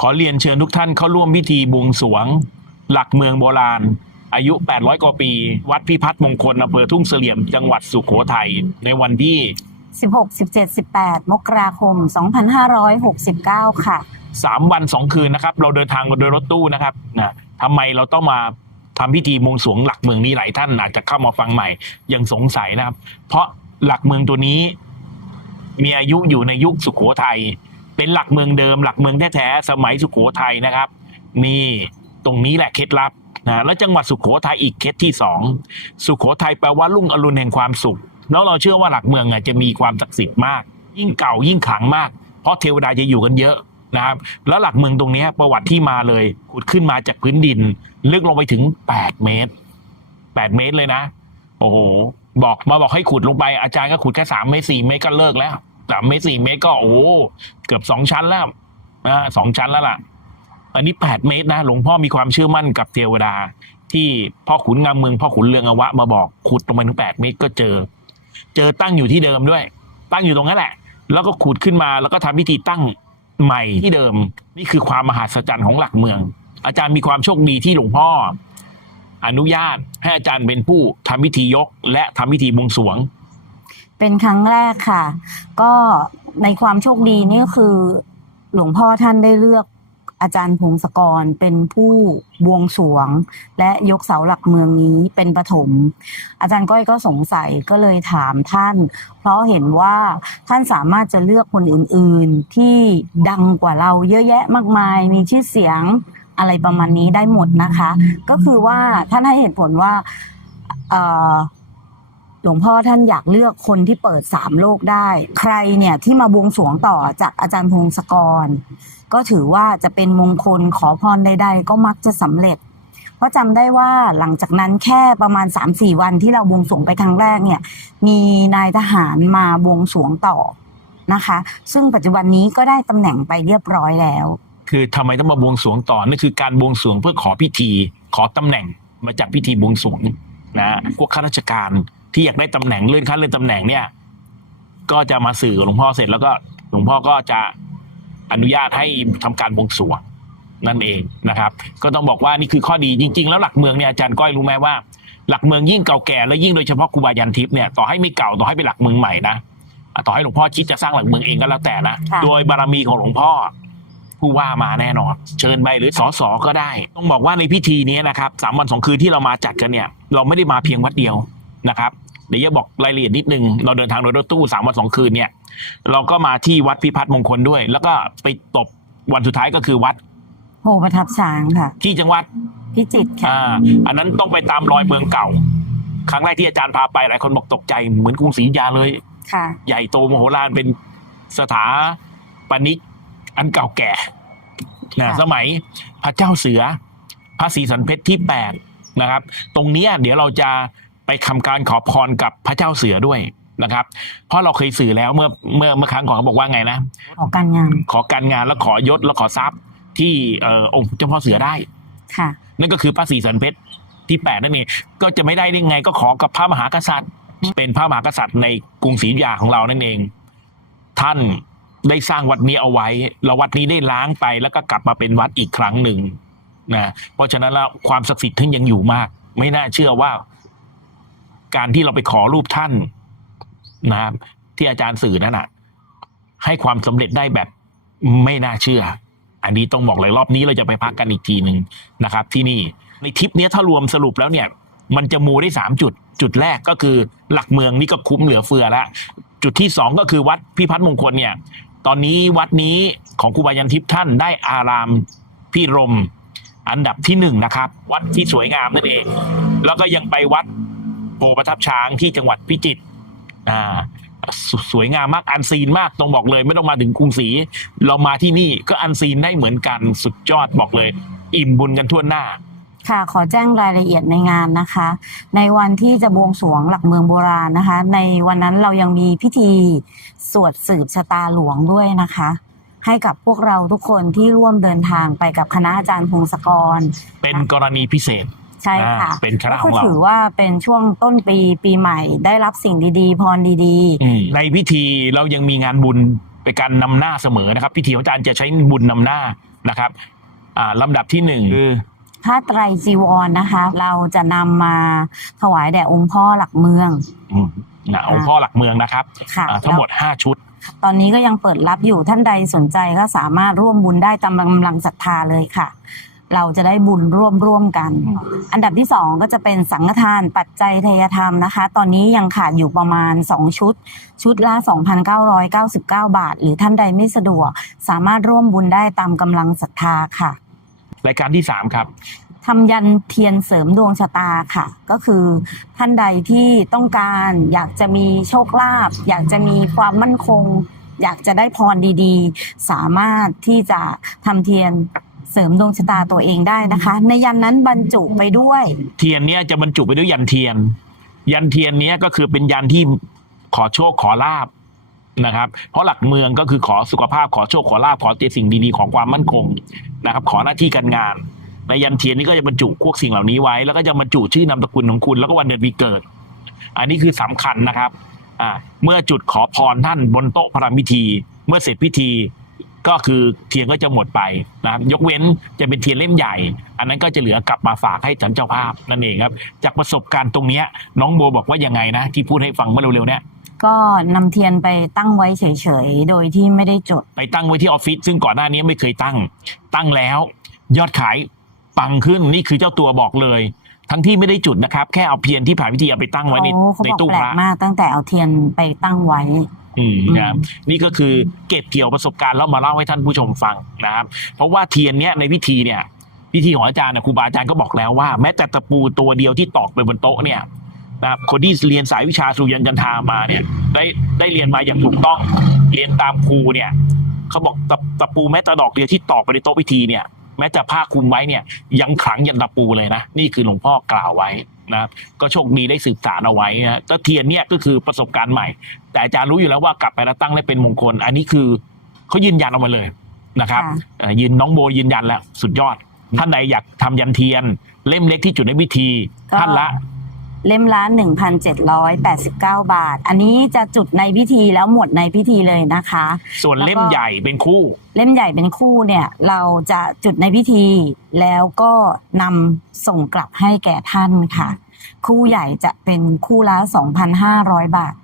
ขอเรียนเชิญทุกท่านเข้าร่วมพิธีบวงสรวง หลักเมืองโบราณ อายุ 800 กว่าปี วัดพิพัฒน์มงคลอำเภอทุ่งเสลี่ยมจังหวัดสุโขทัยในวันที่ 16 17 18 มกราคม 2569 ค่ะ 3 วัน 2 คืนนะครับ เราเดินทางมาโดยรถตู้นะครับนะทำไมเราต้องมาทำพิธีบวงสรวงหลักเมืองนี้หลายท่านอาจจะเข้ามาฟังใหม่ยังสงสัยนะครับ เพราะหลักเมืองตัวนี้ มีอายุอยู่ในยุคสุโขทัย เป็นหลักเมืองเดิม หลักเมืองแท้ๆสมัยสุโขทัยนะครับ นี่ตรงนี้แหละเคล็ดลับนะแล้วจังหวัดสุโขทัยอีกเคล็ดที่สองสุโขทัยแปลว่ารุ่งอรุณแห่งความสุข แล้วเราเชื่อว่าหลักเมืองจะมีความศักดิ์สิทธิ์มาก ยิ่งเก่ายิ่งขลังมาก เพราะเทวดาจะอยู่กันเยอะนะครับแล้วหลักเมืองตรงนี้ประวัติที่มาเลยขุดขึ้นมาจากพื้นดิน ลึกลงไปถึง 8 เมตร 8 เมตรเลยนะ โอ้โหบอกมาบอกให้ขุดลงไปอาจารย์ก็ขุดแค่สามเมตรสี่เมตรก็เลิกแล้ว สามเมตรสี่เมตรก็โอ้เกือบสองชั้นแล้วนะสองชั้นแล้วล่ะ อันนี้แปดเมตรนะหลวงพ่อมีความเชื่อมั่นกับเทวดา ที่พ่อขุนงามเมืองพ่อขุนเรืองอวะมาบอกขุดลงไปถึงแปดเมตรก็เจอ เจอตั้งอยู่ที่เดิมด้วย ตั้งอยู่ตรงนั้นแหละ แล้วก็ขุดขึ้นมาแล้วก็ทำพิธีตั้งใหม่ที่เดิม นี่คือความมหัศจรรย์ของหลักเมือง อาจารย์มีความโชคดีที่หลวงพ่อ อนุญาตให้อาจารย์เป็นผู้ทำพิธียก และทำพิธีบวงสรวง เป็นครั้งแรกค่ะ ก็ในความโชคดีนี่คือ หลวงพ่อท่านได้เลือกอาจารย์พงศกรเป็นผู้บวงสรวง และยกเสาหลักเมืองนี้เป็นปฐมอาจารย์ก้อยก็สงสัยก็เลยถามท่าน เพราะเห็นว่าท่านสามารถจะเลือกคนอื่นๆ ที่ดังกว่าเราเยอะแยะมากมาย มีชื่อเสียงอะไรประมาณนี้ได้หมดนะคะ ก็คือว่าท่านให้เหตุผลว่าเออ หลวงพ่อท่านอยากเลือกคนที่เปิดสามโลกได้ ใครเนี่ยที่มาบวงสรวงต่อจากอาจารย์พงศกร ก็ถือว่าจะเป็นมงคลขอพรใด ๆ ก็มักจะสำเร็จ เพราะจำได้ว่าหลังจากนั้นแค่ประมาณ 3-4 วันที่เราบวงสรวงไปครั้งแรกเนี่ย มีนายทหารมาบวงสรวงต่อนะคะ ซึ่งปัจจุบันนี้ก็ได้ตำแหน่งไปเรียบร้อยแล้ว คือทำไมต้องมาบวงสรวงต่อนั่นคือการบวงสรวงเพื่อขอพิธี ขอตำแหน่งมาจากพิธีบวงสรวงนะพวกข้าราชการ ที่อยากได้ตำแหน่งเลื่อนขั้นเลื่อนตำแหน่งเนี่ย ก็จะมาสื่อกับหลวงพ่อเสร็จแล้วก็หลวงพ่อก็จะอนุญาตให้ทำการบวงสรวงนั่นเองนะครับ ก็ต้องบอกว่านี่คือข้อดีจริง ๆ แล้วหลักเมืองเนี่ยอาจารย์ก้อยรู้ไหมว่า หลักเมืองยิ่งเก่าแก่และยิ่งโดยเฉพาะครูบายันทิพย์เนี่ยต่อให้ไม่เก่าต่อให้เป็นหลักเมืองใหม่นะอะต่อให้หลวงพ่อคิดจะสร้างหลักเมืองเองก็แล้วแต่นะค่ะโดยบารมีของหลวงพ่อผู้ว่ามาแน่นอน เชิญไปหรือสอสอก็ได้ ต้องบอกว่าในพิธีนี้นะครับสามวันสองคืนที่เรามาจัดกันเนี่ย เราไม่ได้มาเพียงวัดเดียวนะครับ เดี๋ยวจะบอกรายละเอียดนิดนึง เราเดินทางโดยรถตู้สามวันสองคืนเนี่ย เราก็มาที่วัดพิพัฒน์มงคลด้วย แล้วก็ไปตบวันสุดท้ายก็คือวัดโหประทับช้างค่ะ ที่จังหวัดพิจิตรค่ะอ่าอันนั้นต้องไปตามรอยเมืองเก่า ครั้งแรกที่อาจารย์พาไปหลายคนบอกตกใจเหมือนกรุงศรีอยุธยาเลย ค่ะ ใหญ่โตมโหฬารเป็นสถาปนิกอันเก่าแก่นะค่ะ สมัยพระเจ้าเสือพระศรีสันเพชรที่แปดนะครับ ตรงเนี้ยเดี๋ยวเราจะ ไปทำการขอพรกับพระเจ้าเสือด้วยนะครับ เพราะเราเคยสื่อแล้วเมื่อเมื่อเมื่อครั้งก่อนเขาบอกว่าไงนะ ขอการงาน ขอการงานแล้วขอยศแล้วขอทรัพย์ที่เอ่อองค์เจ้าพ่อเสือได้ค่ะ นั่นก็คือพระศรีสันเพชรที่แปดนั่นเองก็จะไม่ได้ได้ไงก็ขอกับพระมหากษัตริย์ เป็นพระมหากษัตริย์ในกรุงศรีอยุธยาของเรานั่นเอง ท่านได้สร้างวัดนี้เอาไว้แล้ววัดนี้ได้ล้างไปแล้วก็กลับมาเป็นวัดอีกครั้งหนึ่งนะเพราะฉะนั้นแล้วความศักดิ์สิทธิ์ท่านยังอยู่มาก ไม่น่าเชื่อว่า การที่เราไปขอรูปท่านนะครับที่อาจารย์สื่อนั่นน่ะ ให้ความสำเร็จได้แบบไม่น่าเชื่อ อันนี้ต้องบอกเลยรอบนี้เราจะไปพักกันอีกทีหนึ่งนะครับ ที่นี่ในทริปนี้ถ้ารวมสรุปแล้วเนี่ย มันจะมูได้สามจุด จุดแรกก็คือหลักเมืองนี่ก็คุ้มเหลือเฟือแล้วจุดที่สองก็คือวัดพิพัฒน์มงคลเนี่ย ตอนนี้วัดนี้ของครูบายันทิพย์ท่านได้อารามพิรมอันดับที่หนึ่งนะครับ วัดที่สวยงามนั่นเอง แล้วก็ยังไปวัด โพประทับช้างที่จังหวัดพิจิตรอ่าสสวยงามมากอันซีนมากต้องบอกเลย ไม่ต้องมาถึงกรุงศรีเรามาที่นี่ก็อันซีนได้เหมือนกันสุดยอดบอกเลย อิ่มบุญกันทั่วหน้าค่ะ ขอแจ้งรายละเอียดในงานนะคะ ในวันที่จะบวงสรวงหลักเมืองโบราณนะคะ ในวันนั้นเรายังมีพิธีสวดสืบชะตาหลวงด้วยนะคะ ให้กับพวกเราทุกคนที่ร่วมเดินทางไปกับคณะอาจารย์พงศกร เป็นกรณีพิเศษ ใช่ค่ะอ่าเป็นคณะก็ของเรา ถือว่าเป็นช่วงต้นปีปีใหม่ ได้รับสิ่งดีๆ พรดีอืมในพิธีเรายังมีงานบุญเป็นการนำหน้าเสมอนะครับ พิธีของอาจารย์จะใช้บุญนำหน้านะครับอ่าลำดับที่หนึ่งคือผ้าไตรจีวรนะคะ เราจะนำมาถวายแด่องค์พ่อหลักเมืองอืมนะองค์พ่อหลักเมืองนะครับค่ะอ่าทั้งหมด 5 ชุดตอนนี้ก็ยังเปิดรับอยู่ท่านใดสนใจก็สามารถร่วมบุญได้ตามกำลังศรัทธาเลยค่ะ เราจะได้บุญร่วมร่วมกันอืมอันดับที่สองก็จะเป็นสังฆทานปัจจัยทายธรรมนะคะ ตอนนี้ยังขาดอยู่ประมาณ 2 ชุด ชุดละ 2,999 บาท หรือท่านใดไม่สะดวก สามารถร่วมบุญได้ตามกำลังศรัทธาค่ะ รายการที่ 3 ครับทำยันเทียนเสริมดวงชะตาค่ะ ก็คือท่านใดที่ต้องการอยากจะมีโชคลาภอยากจะมีความมั่นคง อยากจะได้พรดีๆ สามารถที่จะทำเทียน เสริมดวงชะตาตัวเองได้นะคะ ในยันนั้นบรรจุไปด้วย เทียนเนี้ยจะบรรจุไปด้วยยันเทียน ยันเทียนเนี้ยก็คือเป็นยันที่ขอโชคขอลาบนะครับ เพราะหลักเมืองก็คือขอสุขภาพขอโชคขอลาบขอแต่สิ่งดีๆของความมั่นคงนะครับ ขอหน้าที่การงาน ในยันเทียนนี้ก็จะบรรจุพวกสิ่งเหล่านี้ไว้ แล้วก็จะบรรจุชื่อนามสกุลของคุณแล้วก็วันเดือนปีเกิด อันนี้คือสำคัญนะครับอ่าเมื่อจุดขอพรท่านบนโต๊ะพระพิธี เมื่อเสร็จพิธี ก็คือเทียนก็จะหมดไปนะครับยกเว้นจะเป็นเทียนเล่มใหญ่ อันนั้นก็จะเหลือกลับมาฝากให้ท่านเจ้าภาพนั่นเองครับ จากประสบการณ์ตรงเนี้ยน้องโบบอกว่ายังไงนะ ที่พูดให้ฟังเมื่อเร็วๆเนี่ยก็นำเทียนไปตั้งไว้เฉยๆ โดยที่ไม่ได้จด ไปตั้งไว้ที่ออฟฟิศซึ่งก่อนหน้านี้ไม่เคยตั้ง ตั้งแล้ว ยอดขายปังขึ้นนี่คือเจ้าตัวบอกเลย ทั้งที่ไม่ได้จุดนะครับ แค่เอาเพียนที่ผ่านพิธีเอาไปตั้งไว้ในเขาเขาในบอกตู้แปลพกระมากตั้งแต่เอาเทียนไปตั้งไว้ อืมนะครับนี่ก็คือเก็บเกี่ยวประสบการณ์แล้วมาเล่าให้ท่านผู้ชมฟังนะครับ เพราะว่าเทียนเนี้ยในพิธีเนี่ยพิธีของอาจารย์นะครูบาอาจารย์ก็บอกแล้วว่าแม้แต่ตะปูตัวเดียวที่ตอกไปบนโต๊ะเนี่ยนะครับคนที่เรียนสายวิชาสุริยันจันทรามาเนี่ย ได้ได้เรียนมาอย่างถูกต้องเรียนตามครูเนี่ยเขาบอกตะตะปูแม้แต่ดอกเดียวที่ตอกไปในโต๊ะพิธีเนี่ย แม้แต่ผ้าคลุมไว้เนี่ยยังขลังยันตะปูเลยนะ นี่คือหลวงพ่อกล่าวไว้นะครับก็โชคดีได้สืบสารเอาไว้นะก็เทียนเนี่ยก็คือประสบการณ์ใหม่ แต่อาจารย์รู้อยู่แล้วว่ากลับไปแล้วตั้งได้เป็นมงคล อันนี้คือเขายืนยันออกมาเลยนะครับค่ะเอ่อยืนน้องโบยืนยันแล้วสุดยอด ท่านใดอยากทำยันเทียน เล่มเล็กที่จุดในพิธีก็ท่านละ เล่มละ1,789 บาท อันนี้จะจุดในพิธีแล้วหมดในพิธีเลยนะคะ ส่วนแล้วก็เล่มใหญ่เป็นคู่ เล่มใหญ่เป็นคู่เนี่ยเราจะจุดในพิธีแล้วก็นำส่งกลับให้แก่ท่านค่ะ คู่ใหญ่จะเป็นคู่ละ 2,500 บาท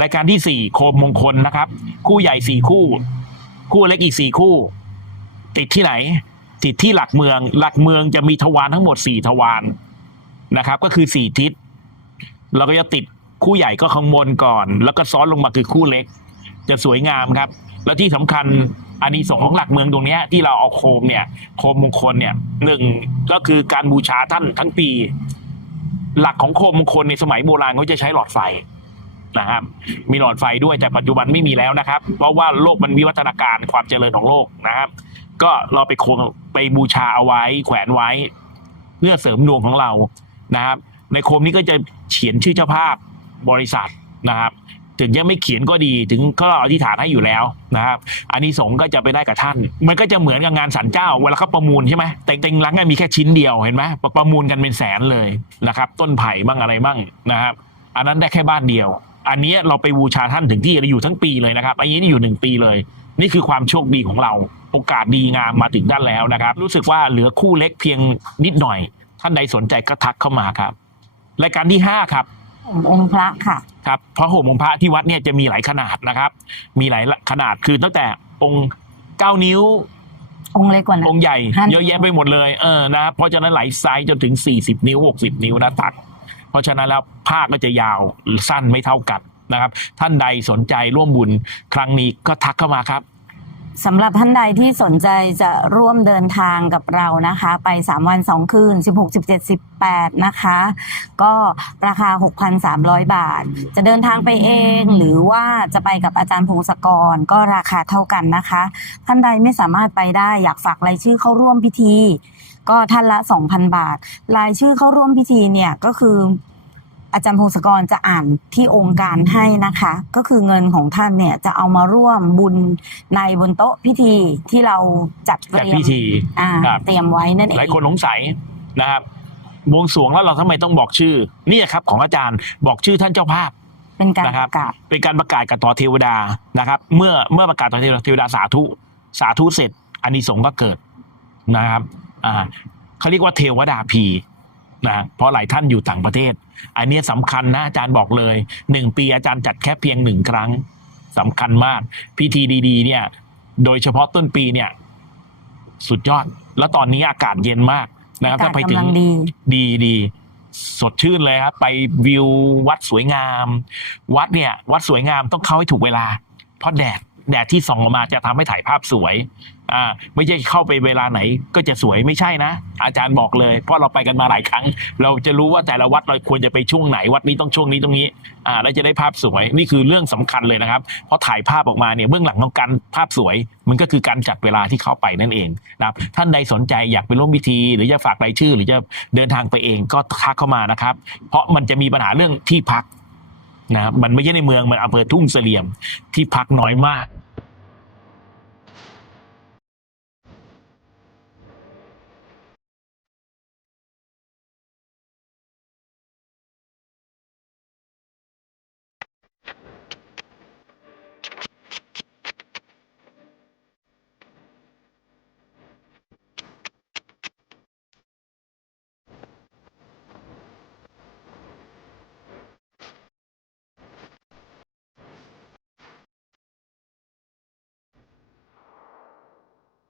รายการที่สี่โคมมงคลนะครับ คู่ใหญ่สี่คู่ คู่เล็กอีกสี่คู่ ติดที่ไหน ติดที่หลักเมือง หลักเมืองจะมีทวารทั้งหมดสี่ทวารนะครับก็คือสี่ทิศ เราก็จะติดคู่ใหญ่ก็ข้างบนก่อน แล้วก็ซ้อนลงมาคือคู่เล็ก จะสวยงามครับ แล้วที่สำคัญอานิสงส์ของหลักเมืองตรงนี้ที่เราเอาโคมเนี่ยโคมมงคลเนี่ยหนึ่งก็คือการบูชาท่านทั้งปี หลักของโคมมงคลในสมัยโบราณเขาจะใช้หลอดไฟนะครับมีหลอดไฟด้วยแต่ปัจจุบันไม่มีแล้วนะครับ เพราะว่าโลกมันวิวัฒนาการความเจริญของโลกนะครับ ก็เราไปโคมไปบูชาเอาไว้แขวนไว้ เพื่อเสริมดวงของเรานะครับ ในโคมนี้ก็จะเขียนชื่อเจ้าภาพบริษัทนะครับถึงยังไม่เขียนก็ดีถึงก็อธิษฐานให้อยู่แล้วนะครับอันนี้สงส์ก็จะไปได้กับท่าน มันก็จะเหมือนกับงานสันเจ้าเวลาเขาประมูลใช่ไหมแต่เต็งๆรังมีแค่ชิ้นเดียวเห็นไหมประมูลกันเป็นแสนเลยนะครับ ต้นไผ่บ้างอะไรบ้างนะครับ อันนั้นได้แค่บ้านเดียว อันนี้เราไปบูชาท่านถึงที่เราอยู่ทั้งปีเลยนะครับ อันนี้นี่อยู่หนึ่งปีเลย นี่คือความโชคดีของเราโอกาสดีงามมาถึงด้านแล้วนะครับ รู้สึกว่าเหลือคู่เล็กเพียงนิดหน่อย ท่านใดสนใจก็ทักเข้ามาครับ รายการที่ห้าครับองค์พระค่ะครับเพราะห่มองค์พระที่วัดเนี่ยจะมีหลายขนาดนะครับ มีหลายขนาดคือตั้งแต่องค์เก้านิ้ว องค์เล็กกว่านั้อนงค์ใหญ่ห้านิ้วเยอะแยะไปหมดเลยเออนะครับเพราะฉะนั้นหลายไซส์จนถึง 40 นิ้ว 60 นิ้วนะตัก เพราะฉะนั้นแล้วผ้าก็จะยาวหรือสั้นไม่เท่ากันนะครับ ท่านใดสนใจร่วมบุญครั้งนี้ก็ทักเข้ามาครับสำหรับท่านใดที่สนใจจะร่วมเดินทางกับเรานะคะ ไป 3 วัน 2 คืน 16 17 18 นะคะ ก็ราคา 6,300 บาท จะเดินทางไปเองหรือว่าจะไปกับอาจารย์พงศกรก็ราคาเท่ากันนะคะ ท่านใดไม่สามารถไปได้อยากฝากรายชื่อเข้าร่วมพิธี ก็ท่านละ 2,000 บาท รายชื่อเข้าร่วมพิธีเนี่ยก็คืออาจารย์พงศกรจะอ่านที่องค์การให้นะคะ ก็คือเงินของท่านเนี่ยจะเอามาร่วมบุญในบนโต๊ะพิธีที่เราจัดเตจัดรียมพิธีอ่าครับเตรียมไว้นั่นเองหลายคนสงสัยนะครับ บวงสรวงแล้วเราทำไมต้องบอกชื่อนี่ครับของอาจารย์บอกชื่อท่านเจ้าภาพ เป็นการนะปครับ ระกาศเป็นการประกาศกับต่อเทวดานะครับ เมื่อเมื่อประกาศต่อเทวดาเทวดาสาธุ สาธุเสร็จอานิสงส์ก็เกิดนะครับอ่าเขาเรียกว่าเทวดาพีนะเพราะหลายท่านอยู่ต่างประเทศ อันเนี้ยสำคัญนะอาจารย์บอกเลยหนึ่งปีอาจารย์จัดแค่เพียงหนึ่งครั้งสำคัญมาก พิธีดีๆ เนี่ย โดยเฉพาะต้นปีเนี่ย สุดยอด แล้วตอนนี้อากาศเย็นมาก นะครับอากาถ้าศไปถึกำงลังดีดีดีสดชื่นเลยครับไปวิววัดสวยงาม วัดเนี่ย วัดสวยงามต้องเข้าให้ถูกเวลา เพราะแดด แดดที่ส่องออกมาจะทำให้ถ่ายภาพสวยอ่าไม่ใช่เข้าไปเวลาไหนก็จะสวยไม่ใช่นะ อาจารย์บอกเลย เพราะเราไปกันมาหลายครั้ง เราจะรู้ว่าแต่ละวัดเราควรจะไปช่วงไหนวัดนี้ต้องช่วงนี้ตรงนี้อ่าแล้วจะได้ภาพสวย นี่คือเรื่องสำคัญเลยนะครับ เพราะถ่ายภาพออกมาเนี่ยเบื้องหลังของการภาพสวย มันก็คือการจัดเวลาที่เข้าไปนั่นเองนะครับท่านใดสนใจอยากไปร่วมพิธี หรือจะฝากรายชื่อ หรือจะเดินทางไปเองก็ทักเข้ามานะครับ เพราะมันจะมีปัญหาเรื่องที่พัก นะครับมันไม่ใช่ในเมืองมันอำเภอทุ่งเสลี่ยมที่พักน้อยมาก